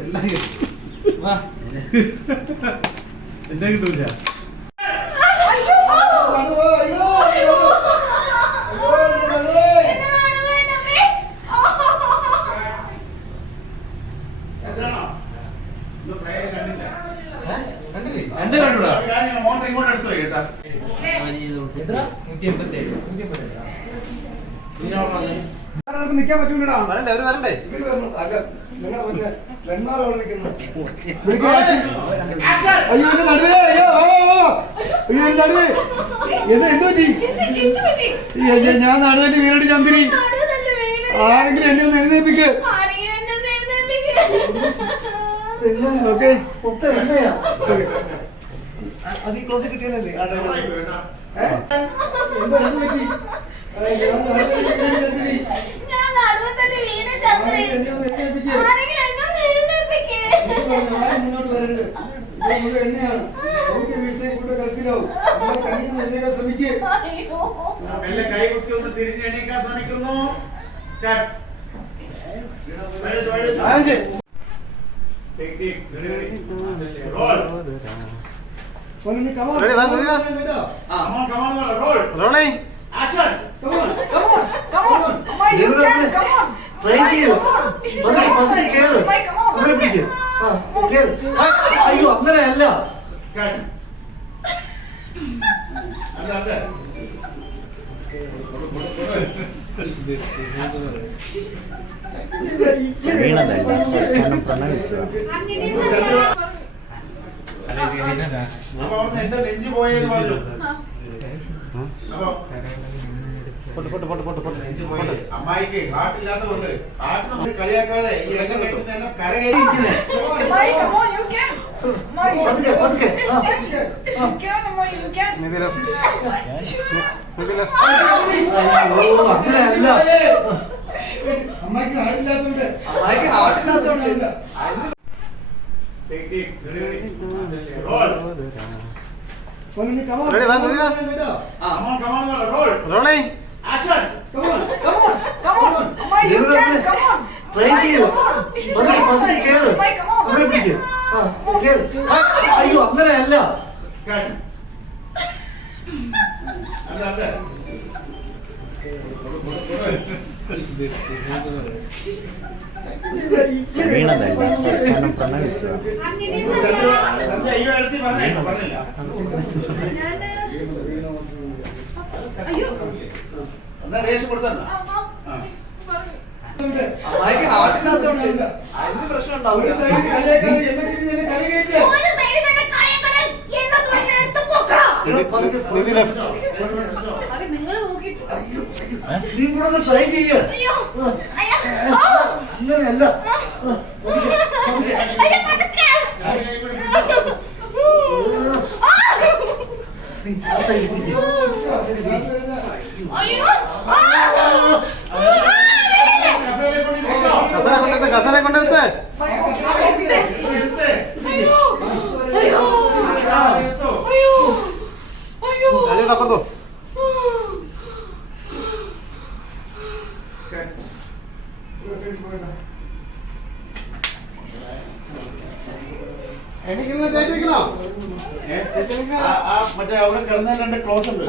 എല്ലാം വാ. എന്റെ കിട്ടൂല. എത്രയാണോ ഇത് ട്രയൽ കണ്ടില്ല എന്റെ കണ്ടൂടാ ഞാൻ മോട്ടർ ഇങ്ങോട്ട് എടുത്തു പോയി പറ്റൂലടാ? വരണ്ടേ അവർ വരണ്ടേ? ഇവർ വരണം. അല്ല, നിങ്ങളുടെ മറ്റേ നെന്മാറ അവിടെ നിൽക്കുന്നു. അയ്യോ എന്റെ നടുവേ അയ്യോ എന്റെ നടുവേ. എന്ത് പറ്റി? ഞാൻ നടുവേന്റെ വീരടി ചന്ദ്രി. ആരെങ്കിലും എന്നെ ഒന്ന് എഴുന്നേപ്പിക്ക് ഓക്കെ? അത് ഈ ക്ലോസ് കിട്ടിയതല്ലേ ആ ടൈമിൽ. ഏ? എന്താ, എന്ത് പറ്റി? ആ, ഞാൻ നടുവേന്റെ വീരടി ചന്ദ്രി. ആരെങ്കിലും എന്നെ ഒന്ന് എഴുന്നേപ്പിക്ക്. എനിക്ക് പറഞ്ഞു, ആരും മുന്നോട്ട് വരരുത്. ഇത് മുഴുവൻ എണ്ണയാണ്. വീട്ടിലേക്ക് കൂട്ട കരച്ചിലാവും. നമ്മളെ കണ്ണിൽ നിന്ന് എഴുന്നേൽക്കാൻ ശ്രമിക്ക്. മെല്ലെ കൈ കുത്തി ഒന്ന് തിരിഞ്ഞ് എണീക്കാൻ ശ്രമിക്കുന്നു Start. വരൂ, വരൂ. അഞ്ച് Take, take. Ready, ready. Roll. മോനെ, നീ come on. Come on, come on, come on. Rolling Action. Come on. അയ്യോ അങ്ങനെയല്ല Cut. അടുത്ത, അടുത്ത. അപ്പൊ അവിടുന്ന് എന്റെ നെഞ്ച് പോയെന്ന് പറഞ്ഞു അപ്പൊ പൊട്ട് പൊട്ട് പൊട്ട് പൊട്ട് പൊട്ട് നെഞ്ച് പോയി അമ്മായിക്ക് കളിയാക്കാതെ ഈ രംഗം കേട്ട് ലെഫ്റ്റ് നിധി ലെഫ്റ്റ് അമ്മയ്ക്ക് ഇല്ല. Take, take. Ready, come on. Ready? Come on, come on, come on. Roll. Rolling Action. Come on. അയ്യോ അങ്ങനെയല്ല Cut. അടുത്ത, അടുത്ത. ചന്ദ്ര, ചന്ദ്ര, ഈ അടുത്ത് പറഞ്ഞോ, പറഞ്ഞില്ല. എന്നാ രേഷൻ കൊടുത്തന്നാ? ആ. ഉണ്ട്. അമ്മായിക്ക് ഹാർട്ടിനകത്തോണ്ട് ഇല്ല. അതിന് പ്രശ്നം ഒരു ഉണ്ടാവില്ല സൈഡിൽ അയ്യോ. എന്നാ റേഷൻ എന്നെ നീ കൂടെ ഒന്ന് ട്രൈ ചെയ്യ. അങ്ങനെയല്ല. കസേരയിൽ എടുത്തോ. കഴിയുടെ അപ്പുറത്തോ എനിക്കിന്ന് കയറ്റി വെക്കണോ? ആ, മറ്റേ അവിടെ കിടന്ന രണ്ട് ക്ലോസ് ഉണ്ട്.